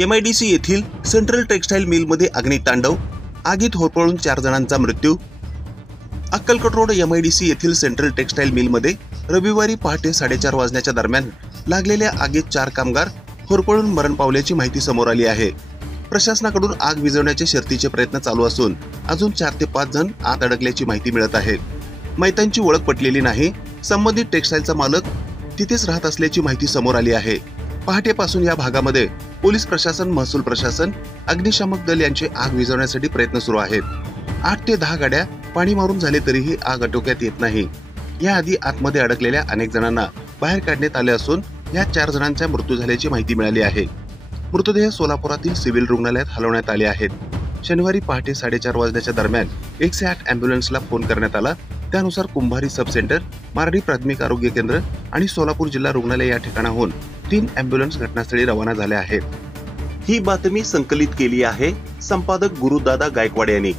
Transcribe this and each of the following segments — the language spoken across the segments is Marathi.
MIDC येथील सेंट्रल टेक्सटाईल मिलमध्ये अग्नितांडव, आगीत होरपळून 4 जणांचा मृत्यू। अक्कलकोट रोड MIDC येथील सेंट्रल टेक्सटाईल मिलमध्ये रविवारी पहाटे 4:30 वाजण्याच्या दरम्यान लागलेल्या आगीत 4 कामगार होरपळून मरण पावल्याची माहिती समोर आली आहे। प्रशासनाकडून आग विझवण्याचे शर्थीचे प्रयत्न चालू असून अजून 4 ते 5 जण आत अडकल्याची माहिती मिळत आहे। मयतांची ओळख पटलेली नाही। संबंधित टेक्सटाईलचा मालक तिथेच राहत असल्याची माहिती समोर आली आहे। पहाटेपासून या भागामध्ये पोलीस प्रशासन, महसूल प्रशासन, अग्निशामक दल यांचे आग विझवण्यासाठी प्रयत्न सुरू आहेत। 8 ते 10 गाड्या पाणी मारून झाले तरीही आग आटोक्यात येत नाही। याआधी आतमध्ये अडकलेल्या अनेक जणांना बाहेर काढण्यात आले असून या 4 जणांचा मृत्यू झाल्याची माहिती मिळाली आहे। मृतदेह सोलापुरातील सिव्हिल रुग्णालयात हलवण्यात आले आहेत। शनिवारी पहाटे 4:30 वाजण्याच्या दरम्यान 108 अँब्युलन्सला फोन करण्यात आला। त्यानुसार कुंभारी सब सेंटर, मारडी प्राथमिक आरोग्य केंद्र आणि सोलापूर जिल्हा रुग्णालय या ठिकाणाहून 3 अँब्युलन्स घटनास्थळी रवाना झाल्या आहेत। ही बातमी संकलित केली आहे संपादक गुरुदादा गायकवाड यांनी।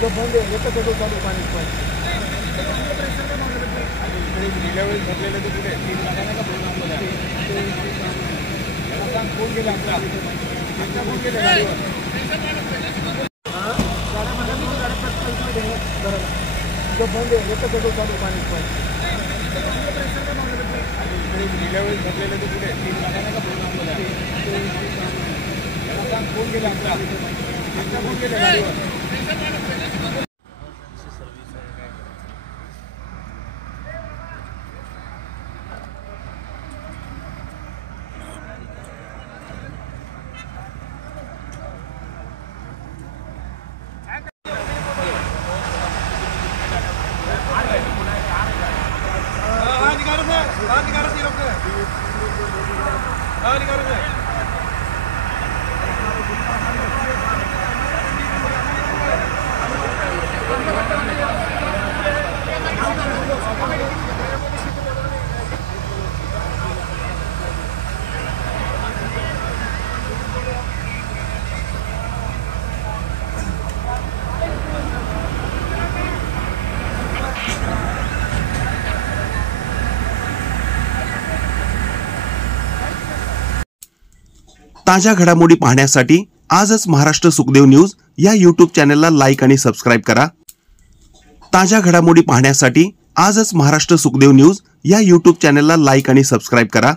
जो बंद आहे येतं त्याचं चालू पाणी पण गेल्या वेळेस भरलेलं ते कुठे 3 लाखांना का 2 लाखांना याला फोन केला आमचा फोन केला गाडीवर गाड्यामध्ये जो बंद आहे येतं त्याचं चालू पाणी पण गेल्या वेळेस भरलेलं ते कुठे 3 लाखांना का 2 लाखांना याला फोन केला आमचा फोन केला गाडीवर। ताज्या घडामोडी पाहण्यासाठी आजच महाराष्ट्र सुखदेव न्यूज या YouTube चॅनलला लाईक आणि सबस्क्राइब करा। ताज्या घडामोडी पाहण्यासाठी आजच महाराष्ट्र सुखदेव न्यूज या YouTube चॅनलला लाईक आणि सबस्क्राइब करा।